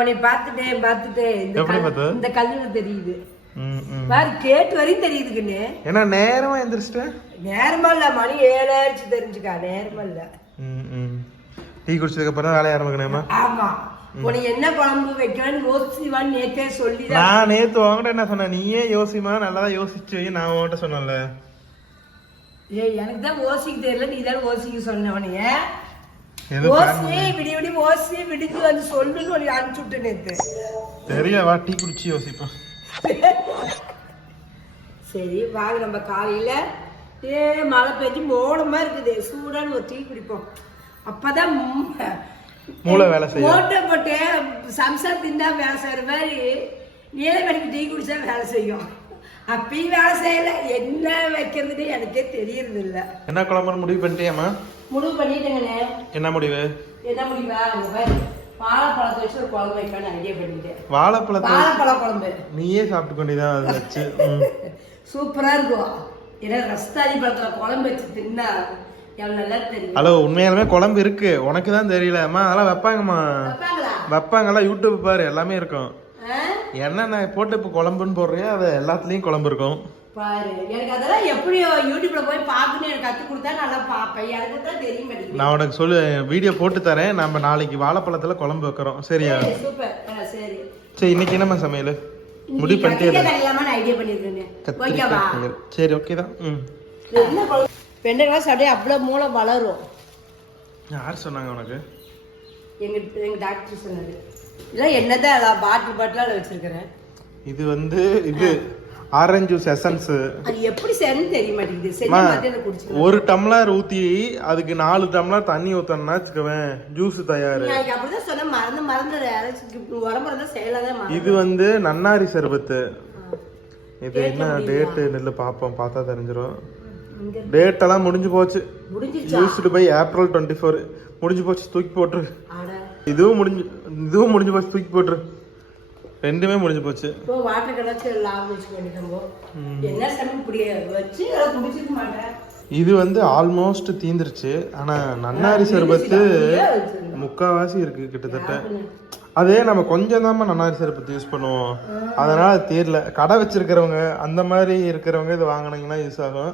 உன்னை பார்த்துட்டேன் பார்த்துட்டேன் இந்த எப்படி? இந்த கண்ணுல தெரியுது. ம், ம். பாரு கேட்டு வரையும் தெரியுதுக்குன்னு ஏன்னா நேரமா எந்திரிச்சிட்டேன். நேரமா இல்ல மணி ஏழாச்சு தெரிஞ்சுக்கா நேரமா இல்ல. ம், ம். டீ குடிச்சதுக்கு அப்புறம் வேலைய ஆரம்பிக்கணுமா? ஆமா. உனக்கு என்ன குழம்பு வைக்கலாம்னு யோசிச்சுவான்னு நேத்தே சொல்லிதான். நான் நேத்து என்ன சொன்னேன்? நீயே யோசிமா நல்லா யோசிச்சு வை, நான் உன்கிட்ட சொன்னேன்ல. ஏய் எனக்கு தான் ஓசிக்க தெரியல நீ தான் ஓசிக்க plan ஓசி விடிய விடிய ஓசி விடிஞ்சு சொல்லுன்னு உனக்கு அனுப்பிச்சு விட்டு நேத்து. தெரிய வா டீ குடிச்சு யோசிப்போம் சரி வாங்க நம்ம காலையில ஏ மழை பெஞ்சு மோனமா இருக்குது. சூடான ஒரு டீ குடிப்போம். அப்பதான் மூளை. வேலை செய்யும். ஓட்டை போட்டு சம்சார் திண்டா வேலை செய்யற மாதிரி டீ குடிச்சா வேலை செய்யும். அப்பயும் வேலை செய்யல. என்ன வைக்கிறதுன்னு எனக்கே தெரியறது இல்ல என்ன குழம்புன்னு முடிவு பண்ணிட்டியாம்மா? முடிவு பண்ணிட்டேங்கண்ணே. என்ன முடிவு? என்ன முடிவா? வாழைப்பழத்தை வச்சு ஒரு குழம்பு வைக்கலாம்னு ஐடியா பண்ணிட்டேன். வாழைப்பழத்தை வாழைப்பழ குழம்பு. நீயே சாப்பிட்டு கொண்டிதான் அதை வச்சு. சூப்பரா இருக்கும். ஏன்னா ரஸ்தாளி பழத்துல குழம்பு வச்சு தின்னா ஹலோ உண்மையாலுமே குழம்பு இருக்கு. உனக்கு தான் தெரியலம்மா அதெல்லாம் வைப்பாங்கம்மா. வைப்பாங்களா? வைப்பாங்கலாம் யூடியூப் பாரு எல்லாமே இருக்கும்? என்னென்ன போட்டு இப்போ குழம்புன்னு போடுறியோ? அது எல்லாத்துலேயும் குழம்பு இருக்கும். பாரு. எனக்கு அதெல்லாம் எப்படி யூடியூப்ல போய் பார்க்கணும் எனக்கு கத்து கொடுத்தா நல்லா பார்ப்பேன். எனக்கு தான் தெரிய மாட்டேங்குது நான் உனக்கு சொல்லு வீடியோ போட்டு தரேன். நம்ம நாளைக்கு வாழைப்பழத்துல குழம்பு வைக்கிறோம். சரியா? சரி, சூப்பர். சரி. சரி இன்னைக்கு என்னம்மா சமையல்? முடிவு பண்ணிட்டே. சரி ஓகே தான். ம். வெண்டைக்காய் சாப்பிட்டே அவ்வளோ மூளை வளரும். யார் சொன்னாங்க உனக்கு? எங்க எங்க டாக்டர் சொன்னது இல்லை என்னதான் பாட்டில் பாட்டிலாக வச்சிருக்கிறேன். இது வந்து இது ஆரஞ்சு ஜூஸ் எசன்ஸ் அது எப்படி செய்யணும்னு தெரிய மாட்டேங்குது. ஒரு டம்ளர் ஊத்தி அதுக்கு நாலு டம்ளர் தண்ணி ஊத்தணும்னா வச்சுக்கவேன் ஜூஸ் தயார். அப்படிதான் சொன்ன மறந்து செயலாதான் இது வந்து நன்னாரி சர்பத்து. இது என்ன டேட்டு நெல்லு பார்ப்போம் பார்த்தா தெரிஞ்சிடும் இங்க. டேட் எல்லாம் முடிஞ்சு போச்சு. முடிஞ்சிருச்சா? Used by April twenty four முடிஞ்சு போச்சு. தூக்கி போட்டுரு. இதுவும் முடிஞ்சு இதுவும் முடிஞ்சு போச்சு. தூக்கி போட்டுரு. ரெண்டுமே முடிஞ்சு போச்சு. இப்போ வாட்டர் கிடச்சி லாபம் வச்சுக்க வேண்டியதோ என்ன சமைக்க புரிய வச்சு அதை குடிச்சிக்க மாட்டேன். இது வந்து ஆல்மோஸ்ட் தீந்துருச்சு. ஆனா நன்னாரி சர்பத்து முக்காவாசி இருக்கு கிட்டத்தட்ட. அதே நம்ம கொஞ்சம் தான் நன்னாரி சர்பத்து யூஸ் பண்ணுவோம். அதனால அது தீரல கடை வச்சிருக்கிறவங்க அந்த மாதிரி இருக்கிறவங்க இது வாங்கினீங்கன்னா யூஸ் ஆகும்.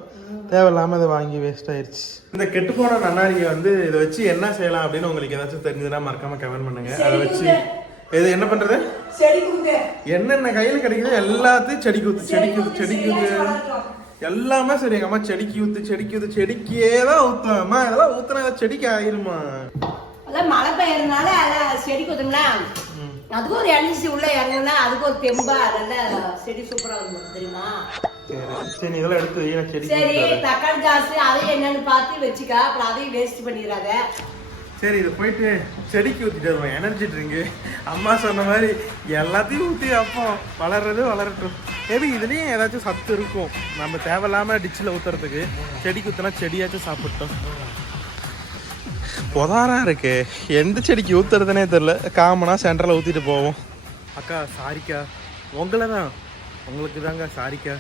தேவையில்லாம இதை வாங்கி வேஸ்ட் ஆயிருச்சு. இந்த கெட்டு போன நன்னாரியை வந்து இதை வச்சு என்ன செய்யலாம் அப்படின்னு உங்களுக்கு ஏதாச்சும் தெரிஞ்சதுன்னா மறக்காம கமெண்ட் பண்ணுங்க. அதை வச்சு இது என்ன பண்றது? செடி என்னென்ன கையில கிடைக்குதோ எல்லாத்தையும் செடிக்கு ஊத்து செடிக்கு ஊத்து செடிக்கு ஊத்து எல்லாமே சரி எங்க அம்மா செடிக்கு ஊத்து செடிக்கு ஊத்து செடிக்கே தான் ஊத்துவேன் அம்மா இதெல்லாம் ஊத்துனா செடிக்கு ஆயிருமா? மழை பெய்யறதுனால செடி கொத்தும்னா அதுக்கும் ஒரு எண்ணெய் உள்ள இறங்குனா அதுக்கு ஒரு தெம்பா அதெல்லாம் செடி சூப்பரா இருக்கும் தெரியுமா? சரி இதெல்லாம் எடுத்து செடிக்கு சரி. தக்காளி ஜாஸ்தி அதையும் என்னன்னு பார்த்து வச்சுக்கா அப்புறம் அதையும் வேஸ்ட் பண்ணிடாத சரி இதை போயிட்டு செடிக்கு ஊத்திட்டு வருவேன் எனர்ஜி ட்ரிங்கு அம்மா சொன்ன மாதிரி எல்லாத்தையும் ஊற்றி அப்போ வளர்றது வளரட்டும். மேபி இதுலேயும் ஏதாச்சும் சத்து இருக்கும்? நம்ம தேவையில்லாம டிச்சில் ஊத்துறதுக்கு செடிக்கு ஊற்றினா செடியாச்சும் சாப்பிட்டோம். புதாரா இருக்கு. எந்த செடிக்கு ஊத்துறதுனே தெரில காமனா சென்டரில் ஊற்றிட்டு போவோம். அக்கா சாரிக்கா. உங்களை தான் உங்களுக்கு தாங்க சாரிக்கா.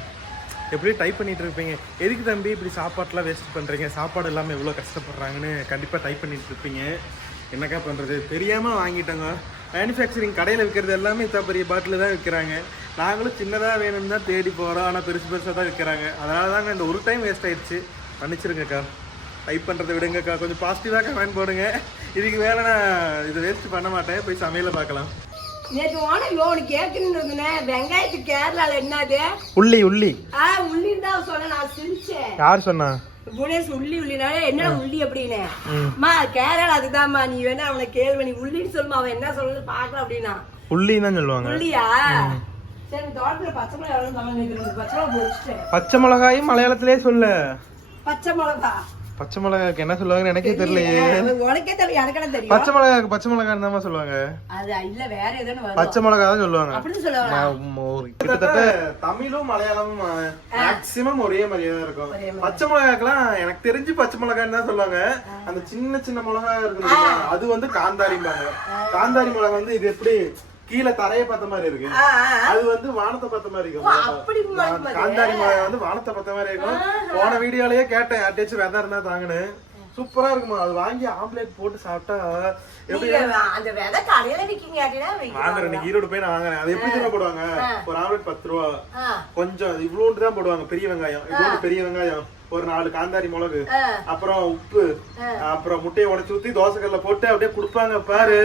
எப்படியே டைப் பண்ணிட்டு இருப்பீங்க. எதுக்கு தம்பி இப்படி சாப்பாட்டெலாம் வேஸ்ட் பண்ணுறீங்க சாப்பாடு இல்லாமல் எவ்வளோ கஷ்டப்படுறாங்கன்னு கண்டிப்பாக டைப் பண்ணிட்டு இருப்பீங்க. என்னக்கா பண்ணுறது தெரியாமல் வாங்கிட்டோங்க. மேனுஃபேக்சரிங் கடையில் விற்கிறது எல்லாமே இத்தா பெரிய பாட்டில் தான் விற்கிறாங்க நாங்களும் சின்னதாக வேணும்னு தான் தேடி போகிறோம் ஆனால் பெருசு பெருசாக தான் விற்கிறாங்க அதனால தாங்க இந்த ஒரு டைம் வேஸ்ட் ஆயிடுச்சு. மன்னிச்சிருங்கக்கா. டைப் பண்ணுறதை விடுங்கக்கா. கொஞ்சம் பாசிட்டிவாக கமெண்ட் போடுங்க. இதுக்கு மேலே நான் இதை வேஸ்ட் பண்ண மாட்டேன். போய் சமையலை பார்க்கலாம். நேற்று ஓன லோன் கேட்கணும்னு இருந்தேன் வெங்காயத்துக்கு கேரளால என்னது? உள்ளி உள்ளி. ஆ உள்ளின்னு தான் நான் சிரிச்சேன். யார் சொன்னா? புனேஷ் உள்ளி உள்ளினாலே என்ன உள்ளி அப்படின்னு? அம்மா கேரளா அதுதாம்மா நீ வேணா அவனை கேள்வி நீ உள்ளின்னு சொல்லுமா அவன் என்ன சொல்றது பாக்கலாம் அப்படின்னா. உள்ளின்னு சொல்லுவாங்க. உள்ளியா? பச்சை மிளகாயும் மலையாளத்திலே சொல்ல. பச்சை மிளகா? பச்சை மிளகாக்கு என்ன சொல்லுவாங்கன்னு எனக்கே தெரியலையே. உனக்கே தெரியும் எனக்கு தெரியும். பச்சை மிளகாக்கு பச்சை மிளகான்னு தான் சொல்லுவாங்க? அது இல்ல வேற எதுன்னு வரும். பச்சை மிளகா தான் சொல்லுவாங்க. ஒரு கிட்டத்தட்ட தமிழும் மலையாளமும் மேக்சிமம் ஒரே மாதிரியே தான் இருக்கும். பச்சை மிளகாக்கெல்லாம் எனக்கு தெரிஞ்சு பச்சை மிளகான்னு தான் சொல்லுவாங்க. அந்த சின்ன சின்ன மிளகா இருக்கு? அது வந்து காந்தாரிம்பாங்க காந்தாரி மிளகா வந்து இது எப்படி கீழே தரைய பார்த்த மாதிரி இருக்கு. அது வந்து வானத்தை பார்த்த மாதிரி இருக்கும் காந்தாரி மிளகா வந்து வானத்தை பார்த்த மாதிரி இருக்கும். போன வீடியோலயே கேட்டேன் யார்ட்டாச்சும் வெதா இருந்தா தாங்கன்னு. சூப்பரா இருக்குமா? அது வாங்கி ஆம்லேட் போட்டு சாப்பிட்டா எப்படி? அந்த விதை கடையில விக்கீங்க வாங்குறேன் இன்னைக்கு ஈரோடு போய் நான் வாங்குறேன். அது எப்படி தெரியுமா போடுவாங்க? ஒரு ஆம்லேட் பத்து ரூபா. கொஞ்சம் இவ்வளோண்டு தான் போடுவாங்க பெரிய வெங்காயம். இவ்வளோண்டு பெரிய வெங்காயம். ஒரு நாலு காந்தாரி மிளகு அப்புறம் உப்பு அப்புறம் முட்டையை உடைச்சு ஊத்தி தோசைக்கல்ல போட்டு அப்படியே கொடுப்பாங்க பாரு.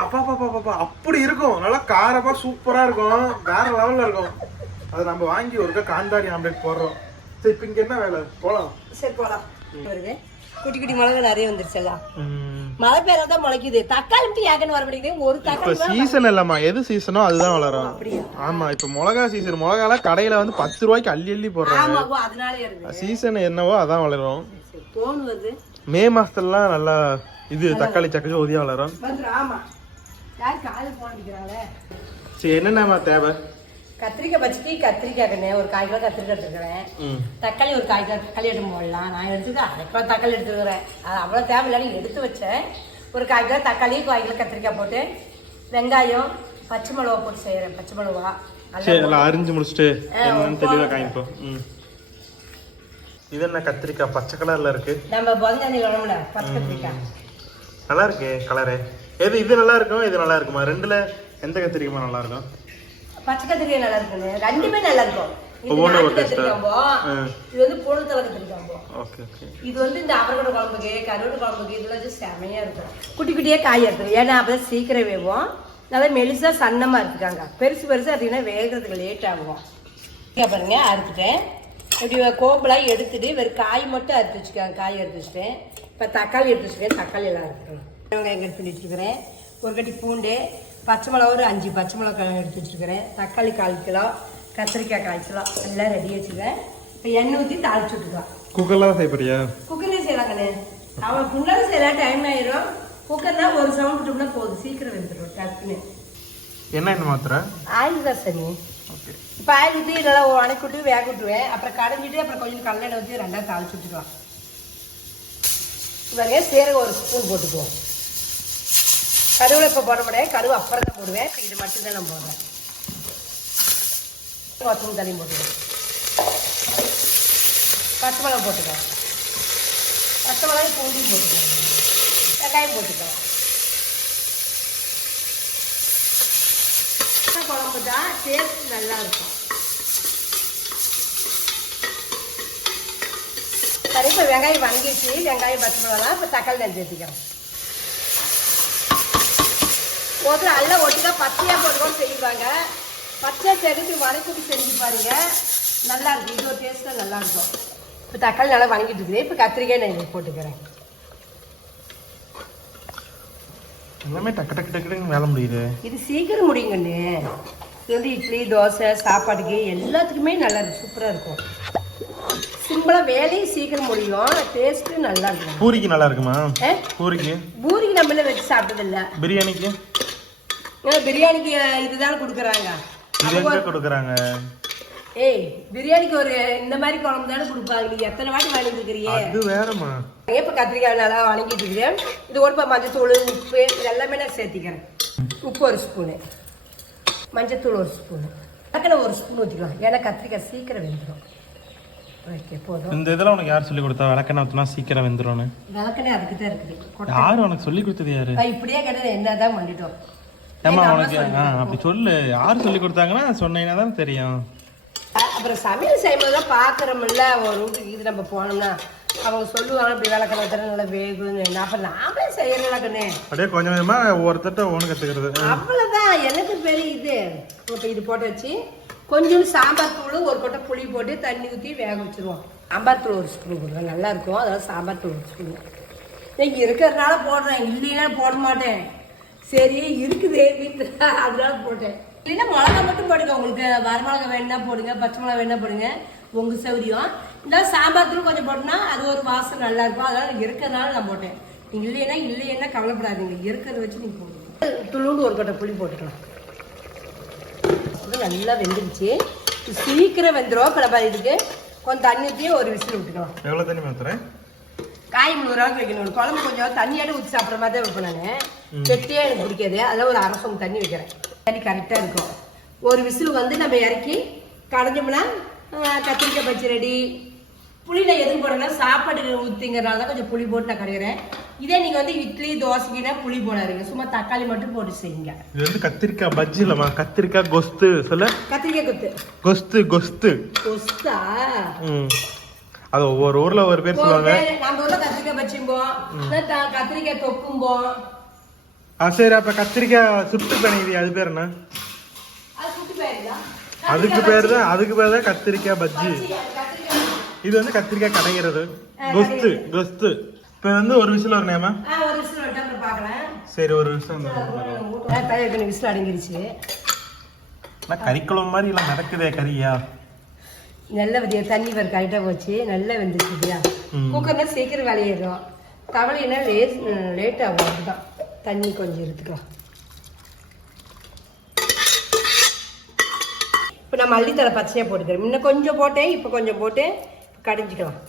அப்பா பாப்பா பாப்பா அப்படி இருக்கும். நல்லா காரமா சூப்பரா இருக்கும். வேற லெவல்ல இருக்கும். அதை நம்ம வாங்கி ஒருக்கா காந்தாரி ஆம்லேட் போடுறோம். சரி இப்ப இங்க என்ன வேலை? போலாம். சரி போலாம். வருது. குட்டி குட்டி மிளகு நிறைய வந்துருச்சுல்ல மழை பெய்யறதா முளைக்குது. தக்காளி மட்டும் ஏக்கன்னு வர மாட்டேங்குது? ஒரு தக்காளி சீசன் இல்லம்மா. எது சீசனோ அதுதான் வளரும்? ஆமா இப்ப மிளகா சீசன் மிளகாலாம் கடையில வந்து பத்து ரூபாய்க்கு அள்ளி அள்ளி போடுறாங்க. சீசன் என்னவோ அதான் வளரும். மே மாசத்துலலாம் நல்லா இது தக்காளி சக்கச்சு ஒதியா வளரும் சரி என்னென்னமா தேவை? கத்திரிக்காய் பச்சடி கத்திரிக்காய் கண்ணே ஒரு காய் கிலோ கத்திரிக்காய் எடுத்துக்கிறேன் தக்காளி ஒரு காய் கிலோ தக்காளி எடுத்து போடலாம். நான் எடுத்துக்க அரை கிலோ தக்காளி எடுத்துக்கிறேன் அது அவ்வளோ தேவையில்லைன்னு எடுத்து வச்சேன். ஒரு காய் கிலோ தக்காளி காய் கிலோ கத்திரிக்காய் போட்டு வெங்காயம் பச்சை மிளகா போட்டு செய்கிறேன் பச்சை மிளகா. சரி நல்லா அரிஞ்சு முடிச்சுட்டு என்னன்னு தெளிவாக. காமிப்போம். ம். இது என்ன கத்திரிக்காய்? பச்சை கலர்ல இருக்கு. நம்ம பதினஞ்சு கிழமுல பச்சை கத்திரிக்காய். நல்லா இருக்கு கலரு எது இது நல்லா இருக்கும் இது நல்லா இருக்குமா ரெண்டுல எந்த கத்திரிக்காய் நல்லா இருக்கும் பச்சை கத்திரிக்காய் நல்லா இருக்குங்க ரெண்டுமே நல்லா இருக்கும் இது ஒவ்வொன்றும் ஒரு. இது வந்து பொழுத்தலை கத்திரிக்காம்போ ஓகே ஓகே. இது வந்து இந்த அவரக்கடை குழம்புக்கு கருவாட்டு குழம்புக்கு இதெல்லாம் வந்து செமையா இருக்கும். குட்டி குட்டியே காய் எடுத்துரும் ஏன்னா அப்பதான் சீக்கிரம் வேகும் நல்லா மெலிசா சன்னமா எடுத்துக்காங்க. பெருசு பெருசா எடுத்தீங்கன்னா வேகிறதுக்கு லேட் ஆகும். பாருங்க அறுத்துட்டேன். இப்படி கோம்பெல்லாம் எடுத்துட்டு வெறும் காய் மட்டும் அறுத்து வச்சுக்காங்க காய் எடுத்து வச்சுட்டேன். இப்போ தக்காளி எடுத்து வச்சுருக்கேன் தக்காளி எல்லாம் அறுத்துக்கலாம் வெங்காயம் கட் பண்ணி வச்சுருக்கிறேன். ஒரு கட்டி பூண்டு பச்சை மிளகா ஒரு அஞ்சு பச்சை மிளகா எடுத்து வச்சுருக்கிறேன். தக்காளி கால் கிலோ கத்திரிக்காய் கால் கிலோ எல்லாம் ரெடி வச்சுக்கிறேன். இப்போ எண்ணெய் ஊற்றி தாளிச்சு விட்டுக்கலாம். குக்கர்ல தான் செய்யப்படியா குக்கர்லேயே செய்யலாங்கண்ணே அவன் குண்டால செய்யலாம் டைம் ஆயிரும். குக்கர்னா ஒரு சவுண்ட் விட்டோம்னா போதும். சீக்கிரம் வெந்துடும் டக்குன்னு. என்ன என்ன மாத்திர? ஆயில் தான் ஓகே இப்போ ஆயில் ஊற்றி நல்லா வணக்கி விட்டு வேக விட்டுருவேன். அப்புறம் கடைஞ்சிட்டு அப்புறம் கொஞ்சம் கடலை ஊற்றி ரெண்டாவது தாளிச்சு விட்டுக்கலாம். பாருங்க சீரகம் ஒரு ஸ்பூன் போட்டுக்குவோம். கருவில் இப்போ போட முடியாது கருவு அப்புறம் தான் போடுவேன். இப்போ இது மட்டும் தான் நான் போடுறேன். கொத்தமல்லி தண்ணி போட்டுக்குவோம். பச்சை மிளகா போட்டுக்கலாம் பச்சை மிளகாய் பூண்டி போட்டுக்கலாம் வெங்காயம் போட்டுக்கலாம் குழம்பு தான் டேஸ்ட் நல்லா இருக்கும். சரி இப்போ வெங்காயம் வணங்கிடுச்சு. வெங்காயம் பச்சை மிளகா இப்போ தக்காளி நான் சேர்த்துக்கிறேன் ஒரு நல்லா ஒட்டுக்கா பச்சையாக போட்டுக்கோன்னு செய்வாங்க பச்சை செடிக்கு வதக்கிட்டு செஞ்சு பாருங்க. நல்லா இருக்கும். இது ஒரு டேஸ்ட்டாக நல்லா இருக்கும். இப்போ தக்காளி நல்லா வணங்கிட்டு இருக்குது. இப்போ கத்திரிக்காய் நான் போட்டுக்கிறேன். எல்லாமே டக்கு டக்கு டக்குன்னு வேலை முடியுது. இது சீக்கிரம் முடியுங்கண்ணு. இது வந்து இட்லி தோசை சாப்பாட்டுக்கு எல்லாத்துக்குமே நல்லா இருக்கும். சூப்பராக இருக்கும். சிம்பிளாக வேலையும் சீக்கிரம் முடியும். டேஸ்ட்டும் நல்லா இருக்கும் பூரிக்கு நல்லா இருக்குமா? பூரிக்கு? பூரிக்கு நம்மள வச்சு சாப்பிட்டதில்ல. பிரியாணிக்கு? பிரியாணிக்கு இதுதான் கொடுக்குறாங்க. கொடுக்குறாங்க? ஏய் பிரியாணிக்கு ஒரு இந்த மாதிரி குழம்பு தானே கொடுப்பாங்க. நீ எத்தனை வாட்டி வாங்கிட்டு அது வேறமா இப்போ கத்திரிக்காய் நல்லா வணங்கிட்டு இருக்கிறேன் இது கூட மஞ்சத்தூள் உப்பு எல்லாமே நான் சேர்த்திக்கிறேன். உப்பு ஒரு ஸ்பூனு மஞ்சத்தூள் ஒரு ஸ்பூனு டக்குனு ஒரு ஸ்பூன் ஊற்றிக்கலாம் ஏன்னா கத்திரிக்காய் சீக்கிரம் வெந்துடும் இந்த இதெல்லாம் உனக்கு யார் சொல்லி கொடுத்தா? விளக்கெண்ணெய் ஊற்றினா சீக்கிரம் வெந்துரும்னு. விளக்கனே அதுக்கு தான் இருக்குது. யார் உனக்கு சொல்லி கொடுத்தது யாரு? இப்படியே கிடையாது என்ன தான் பண்ணிட்டோம் ஏமா உனக்கு ஆ அப்படி சொல்லு. யார் சொல்லி கொடுத்தாங்கன்னா சொன்னீங்கன்னா தான் தெரியும். அப்புறம் சமையல் செய்யும்போதெல்லாம் பார்க்குறோம்ல ஒரு வீட்டுக்கு இது நம்ம போனோம்னா அவங்க சொல்லுவாங்க இப்படி விளக்கணை தர நல்லா வேகுன்னு அப்போ நாமளே செய்யறதுலக்கண்ணே அப்படியே கொஞ்சம் கொஞ்சமா ஒவ்வொருத்தட்ட ஒன்று கற்றுக்கிறது அவ்வளோதான் எனக்கு பெரிய இது. இப்போ இது போட்டு வச்சு கொஞ்சோண்டு சாம்பார் தூள் ஒரு கொட்டை புளி போட்டு தண்ணி ஊற்றி வேக வச்சிருவோம். சாம்பார் தூள் ஒரு ஸ்பூன் போடுவேன் நல்லா இருக்கும் அதாவது சாம்பார் தூள் ஒரு ஸ்பூன் நான் இருக்கிறதுனால போடுறேன். இல்லைன்னா போட மாட்டேன். சரி இருக்குது வீட்டில். அதனால போட்டேன். இல்லைன்னா மிளகா மட்டும் போடுங்க. உங்களுக்கு வரமிளகா வேணுன்னா போடுங்க. பச்சை மிளகா வேணா போடுங்க. உங்கள் சௌரியம். இந்த சாம்பார் தூள் கொஞ்சம் போட்டோம்னா அது ஒரு வாசம் நல்லா இருக்கும் அதனால இருக்கிறதுனால நான் போட்டேன். நீங்கள் இல்லைன்னா இல்லைன்னா கவலைப்படாதீங்க. இருக்கிறத வச்சு நீங்கள் போடுங்க. துளுண்டு ஒரு கொட்டை புளி போட்டுக்கலாம். நல்லா வெந்துருச்சு. இது சீக்கிரம் வெந்துடும் நம்ம இதுக்கு கொஞ்சம் தண்ணி ஊற்றி ஒரு விசில் விட்டுக்கலாம் எவ்வளோ தண்ணி மாத்துறேன் காய் மூணு ரூபாய்க்கு வைக்கணும் குழம்பு கொஞ்சம் தண்ணியோட ஊற்றி சாப்பிட்ற மாதிரி தான் வைப்பேன் நான். கெட்டியே எனக்கு பிடிக்காது. அதில் ஒரு அரை சொம்பு தண்ணி வைக்கிறேன். தண்ணி கரெக்டாக இருக்கும். ஒரு விசில் வந்து நம்ம இறக்கி கடைஞ்சோம்னா கத்திரிக்காய் பச்சி ரெடி புளி நான் எதுக்கு போடுறேன்னா சாப்பாட்டுக்கு ஊற்றிங்கிறனால தான் கொஞ்சம் புளி போட்டு நான் கரைக்கிறேன் இதே நீங்கள் வந்து இட்லி தோசைக்குன்னா புளி போடாதீங்க சும்மா தக்காளி மட்டும் போட்டு செய்யுங்க. இது வந்து கத்திரிக்காய் பஜ்ஜி இல்லம்மா. கத்திரிக்காய் கொஸ்து. சொல்ல. கத்திரிக்காய் குத்து. கொஸ்து கொஸ்து. கொஸ்தா அது ஒவ்வொரு ஊர்ல ஒவ்வொரு பேர் சொல்லுவாங்க. நம்ம ஊர்ல கத்திரிக்காய் பச்சிம்போம் கத்திரிக்காய் தொக்கும்போம். ஆ சரி அப்ப கத்திரிக்காய் சுட்டு பண்ணிக்குது அது பேர் என்ன? அதுக்கு பேர் தான் அதுக்கு பேர் தான் கத்திரிக்காய் பஜ்ஜி. இது வந்து கத்திரிக்காய் கடைகிறது கொஸ்து கொஸ்து. இப்போ வந்து ஒரு விசில் நேமா ஆ ஒரு விசில் விட்டு அப்புறம் பார்க்கலாம். சரி ஒரு விசில் தயாரிக்கணும் விசில் அடங்கிருச்சு. கறிக்குழம்பு மாதிரி எல்லாம் நடக்குதே கறியா? நல்ல விதியா தண்ணி வர கரெக்டாக போச்சு. நல்லா வெந்துச்சுதியா ம். குக்கர்னா சீக்கிரம் வேலையிடும் தவளைனா லேஸ் லேட் ஆகும் அதுதான் தண்ணி கொஞ்சம் எடுத்துக்கலாம் இப்போ நான் மல்லித்தலை பச்சையாக போட்டுக்கிறேன். முன்ன கொஞ்சம் போட்டேன் இப்போ கொஞ்சம் போட்டு கடைஞ்சிக்கலாம்.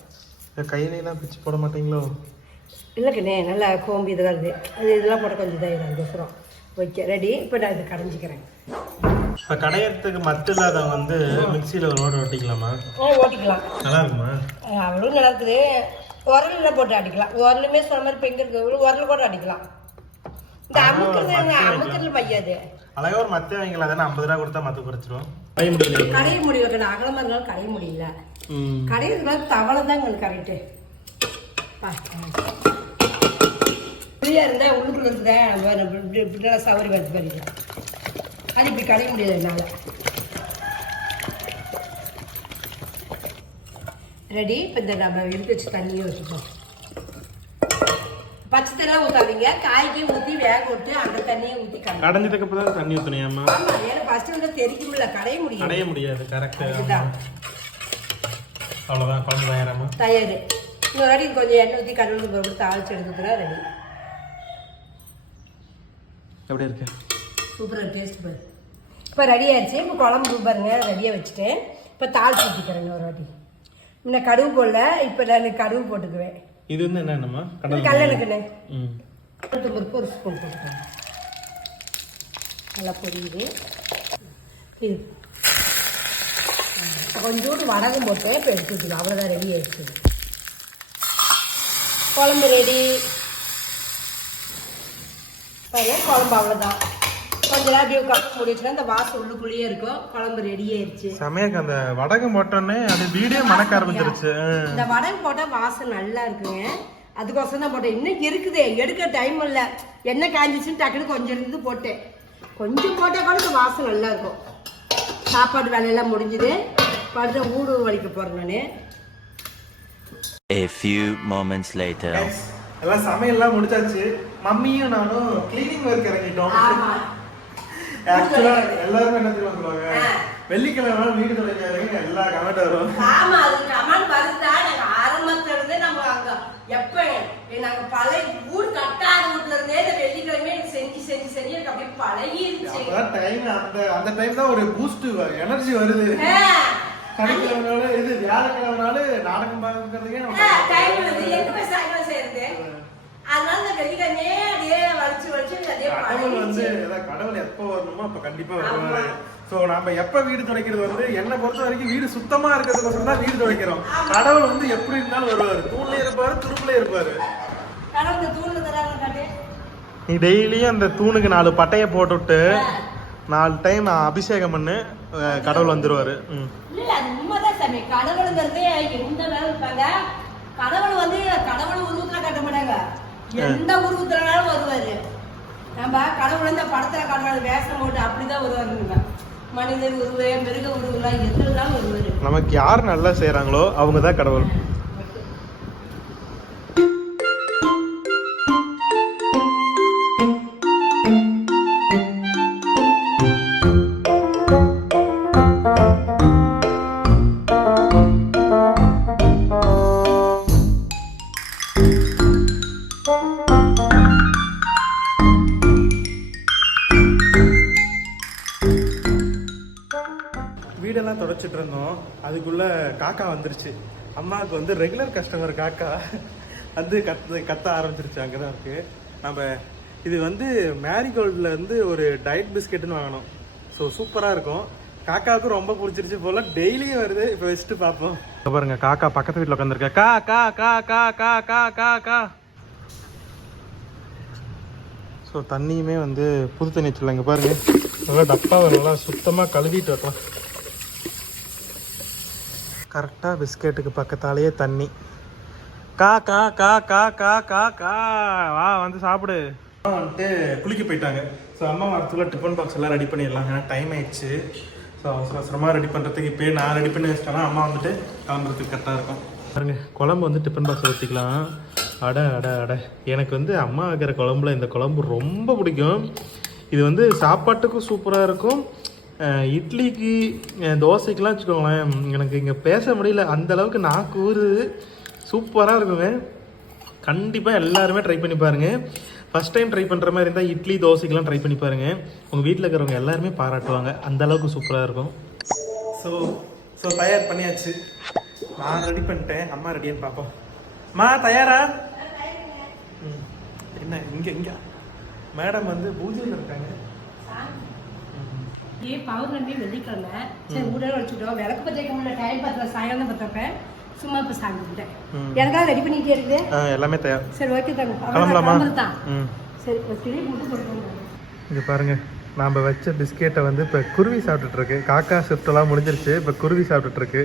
கையிலாம் பிச்சு போட மாட்டீங்களோ? இல்லைக்கண்ணே நல்லா கோம்பு இதெல்லாம் இருக்குது அது இதெல்லாம் போட்டால் கொஞ்சம் இதாகிடும் அதுக்கப்புறம் ஓகே ரெடி இப்போ நான் இதை கடைஞ்சிக்கிறேன். இப்போ கடையறதுக்கு மட்டும் இல்லாதவங்க வந்து மிக்சியில் ஒரு ஓட ஓட்டிக்கலாமா? ஆ ஓட்டிக்கலாம். நல்லா இருக்குமா அவ்வளோ நல்லா இருக்குது உரல்ல போட்டு அடிக்கலாம். உரலுமே சொன்ன மாதிரி பெங்க இருக்கு. உரல் கூட அடிக்கலாம். இந்த அமுக்குறது அமுக்குறது பையாது. அழகா ஒரு மத்த வாங்கிக்கலாம். தானே ஐம்பது ரூபா கொடுத்தா மத்த குறைச்சிரும் கை முடியல கடைய முடியல கடை அகலமாக இருந்தாலும் கடைய முடியல. ம். கடையிறதுனால தவளை தான் எங்களுக்கு கரெக்டு ஃப்ரீயா இருந்தா உள்ளுக்குள்ள இருக்குதா இப்படி இப்படி நல்லா சவரி வருது பாருங்க. அது இப்படி கடைய முடியாது என்னால. ரெடி இப்போ இந்த நம்ம எடுத்து வச்சு தண்ணியை வச்சுப்போம். பச்சை தண்ணி ஊற்றாதீங்க காய்க்கு ஊற்றி வேக விட்டு அந்த தண்ணியை ஊற்றி கடை கடைஞ்சதுக்கு அப்புறம் தான் தண்ணி ஊற்றணியாமா ஆமாம் ஏன்னா ஃபஸ்ட்டு வந்து தெரிக்கும்ல கடைய முடியும் கடைய முடியாது கரெக்ட் அதுதான். அவ்வளோதான் குழம்பு தயாராமா தயார். இன்னொரு வாட்டி கொஞ்சம் எண்ணெய் ஊற்றி கடவுளுக்கு போட்டு தாளிச்சு எடுத்துக்கிறா ரெடி எப்படி இருக்கு? சூப்பராக டேஸ்ட் பாரு. இப்போ ரெடி ஆயிடுச்சு. இப்போ குழம்பு பாருங்க ரெடியாக வச்சுட்டேன். இப்போ தாளிச்சு ஊற்றிக்கிறேன் இன்னொரு வாட்டி. முன்ன கடுகு போடல இப்போ நான் கடுகு போட்டுக்குவேன். இது வந்து என்னென்னமா இது கடல் கடலெண்ணெய்க்குண்ணே ம். பருப்பு ஒரு ஸ்பூன் போட்டுக்கோங்க. நல்லா பொரியுது. இது. கொஞ்சோண்டு வடகம் போட்டு இப்போ எடுத்து அவ்வளோதான் ரெடி ஆயிடுச்சு. குழம்பு ரெடி பாருங்க குழம்பு அவ்வளோதான் கொஞ்ச நேரம் அப்படியே குழம்பு மூடி வச்சுன்னா இந்த வாசம் உள்ளுக்குள்ளேயே இருக்கும். குழம்பு ரெடி ஆயிடுச்சு சமயக்கு அந்த வடகம் போட்டோன்னே அது வீடியோ மணக்க ஆரம்பிச்சிருச்சு. இந்த வடகம் போட்டால் வாசம் நல்லா இருக்குங்க. அதுக்கோசரம் தான் போட்டேன். இன்னும் இருக்குதே. எடுக்க டைம் இல்லை. எண்ணெய் காஞ்சிச்சுன்னு டக்குனு கொஞ்சம் இருந்து போட்டேன். கொஞ்சம் போட்டால் கூட இந்த வாசம் நல்லா இருக்கும். சாப்பாடு வேலையெல்லாம் முடிஞ்சுது. படுத்த ஊடு வலிக்க போகிறேன் நான். A few moments later. எல்லாம் சமையல்லாம் முடிச்சாச்சு. மம்மியும் நானும் கிளீனிங் ஒர்க் இறங்கிட்டோம். ஆக்சுவலா எல்லாருமே என்ன தெரியுமா சொல்லுவாங்க? வெள்ளிக்கிழமை வீடு துடைக்காதீங்க எல்லா கமெண்ட் வரும். ஆமா அது கமான் வருதா? நாங்க ஆரம்பத்துல இருந்தே நம்ம அங்க எப்ப நாங்க பழைய ஊர் கட்டாத வீட்டுல இருந்தே இந்த வெள்ளிக்கிழமை செஞ்சு செஞ்சு செஞ்சு எனக்கு அப்படியே பழகிருச்சு. அப்பதான் டைம் அந்த அந்த டைம் தான் ஒரு பூஸ்ட் எனர்ஜி வருது. சனிக்கிழமைனால இது வியாழக்கிழமைனால நாடகம் பார்க்கறதுக்கே time நமக்கு வருது. எங்க செய்யறது? அதனால இந்த வெள்ளிக்கிழமையே அப்படியே வலிச்சு வலிச்சு அப்படியே கடவுள் வந்து கடவுள் எப்போ வரணுமோ அப்ப கண்டிப்பா வருவாரு. சோ நம்ம எப்ப வீடு துடைக்கிறது வந்து என்னை பொறுத்த வரைக்கும் வீடு சுத்தமா இருக்கிறதுக்கோசரம் தான் வீடு துடைக்கிறோம். கடவுள் வந்து எப்படி இருந்தாலும் வருவாரு. தூண்ல இருப்பாரு துருப்புல இருப்பாரு. கடவுள் இந்த தூண்ல தராங்க காட்டு. நீ டெய்லியும் அந்த தூணுக்கு நாலு பட்டைய போட்டுவிட்டு நாலு டைம் அபிஷேகம் பண்ணு கடவுள் வந்துருவாரு. ம். இல்ல, அது உண்மைதான் சாமி. கடவுளுங்கிறது எந்த வேலை இருப்பாங்க கடவுள் வந்து கடவுள் உருவத்துல காட்ட மாட்டாங்க. எந்த உருவத்துலனாலும் வருவாரு. நம்ம கடவுள் இந்த படத்துல காட்டுற வேஷம் போட்டு அப்படிதான் வருவாருங்க மனிதர் உருவே மிருக உருவெல்லாம் எதுலாம் வருவாரு. நமக்கு யார் நல்லா செய்றாங்களோ அவங்க தான் கடவுள். இப்போ வந்து ரெகுலர் கஸ்டமர் காக்கா வந்து கத்து கத்த ஆரம்பிச்சிருச்சு அங்கே தான் இருக்குது நம்ம இது வந்து மேரிகோல்டில் வந்து ஒரு டயட் பிஸ்கெட்னு வாங்கினோம் ஸோ சூப்பராக இருக்கும். காக்காவுக்கு ரொம்ப பிடிச்சிருச்சு போல டெய்லியும் வருது. இப்போ வச்சுட்டு பார்ப்போம். பாருங்க காக்கா பக்கத்து வீட்டில் உட்காந்துருக்க. கா கா கா கா கா கா கா கா. ஸோ தண்ணியுமே வந்து புது தண்ணி வச்சுருலாம் இங்கே பாருங்க. நல்லா டப்பாவை நல்லா சுத்தமாக கழுவிட்டு வைக்கலாம். கரெக்டாக பிஸ்கெட்டுக்கு பக்கத்தாலேயே தண்ணி. கா கா கா கா கா கா கா. வா வந்து சாப்பிடு. அம்மா வந்துட்டு குளிக்க போயிட்டாங்க. ஸோ அம்மா வரத்துக்குள்ள டிஃபன் பாக்ஸ் எல்லாம் ரெடி பண்ணிடலாம். ஏன்னா டைம் ஆயிடுச்சு. ஸோ அவசர அவசரமாக ரெடி பண்ணுறதுக்கு இப்போயே நான் ரெடி பண்ணி வச்சிட்டேன்னா அம்மா வந்துட்டு கிளம்புறதுக்கு கரெக்டாக இருக்கும். பாருங்க குழம்பு வந்து டிஃபன் பாக்ஸ் ஊற்றிக்கலாம் அட அட அட. எனக்கு வந்து அம்மா வைக்கிற குழம்புல இந்த குழம்பு ரொம்ப பிடிக்கும். இது வந்து சாப்பாட்டுக்கும் சூப்பராக இருக்கும். இட்லிக்கு தோசைக்கெலாம் வச்சுக்கோங்களேன் எனக்கு இங்கே பேச முடியல. அந்த அளவுக்கு நாக்கு ஊறுது சூப்பராக இருக்குங்க. கண்டிப்பாக எல்லாருமே ட்ரை பண்ணி பாருங்க. ஃபர்ஸ்ட் டைம் ட்ரை பண்ணுற மாதிரி இருந்தால் இட்லி தோசைக்கெலாம் ட்ரை பண்ணி பாருங்கள் உங்கள் வீட்டில் இருக்கிறவங்க எல்லாருமே பாராட்டுவாங்க. அந்த அளவுக்கு சூப்பராக இருக்கும். ஸோ ஸோ தயார் பண்ணியாச்சு. நான் ரெடி பண்ணிட்டேன். அம்மா ரெடியான்னு பார்ப்போம் மா தயாரா? ம். என்ன இங்கே இங்கே? மேடம் வந்து பூஜையில் இருக்காங்க. இன்னைக்கு பௌர்ணமி வெள்ளிக்கிழமை. சரி உடல் வச்சுட்டோம். விளக்கு பத்திரிக்க முன்ன டைம் பத்திரம் சாயந்தரம் பத்திரப்பேன் சும்மா இப்போ சாங்கிட்டேன் எனக்காக ரெடி பண்ணிட்டே இருக்கு. எல்லாமே தயார் சரி ஓகே தாங்க சரி சரி இது பாருங்க நாம் வச்ச பிஸ்கெட்டை வந்து இப்போ குருவி சாப்பிட்டுட்ருக்கு காக்கா ஷிஃப்டெல்லாம் முடிஞ்சிருச்சு இப்போ குருவி சாப்பிட்டுட்ருக்கு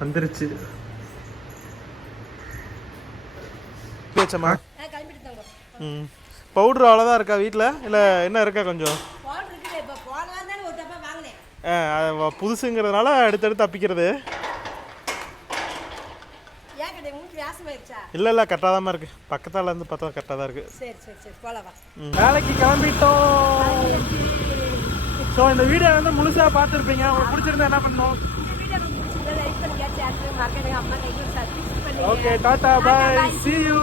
வந்துருச்சு. ம். பவுட்ரு அவ்வளோதான் இருக்கா வீட்டில் இல்லை என்ன இருக்கா கொஞ்சம்? புதுசுங்கிறதுனால அடுத்தடுத்து தப்பிக்கிறது. இல்லை இல்லை கரெக்டாக தான் இருக்கு. பக்கத்தால் இருந்து பார்த்தா கரெக்டாக தான் இருக்கு. சரி சரி சரி போலவா வேலைக்கு கிளம்பிட்டோம். ஸோ இந்த வீடியோ வந்து முழுசாக பார்த்துருப்பீங்க. உங்களுக்கு பிடிச்சிருந்தா என்ன பண்ணும் okay tata bye see you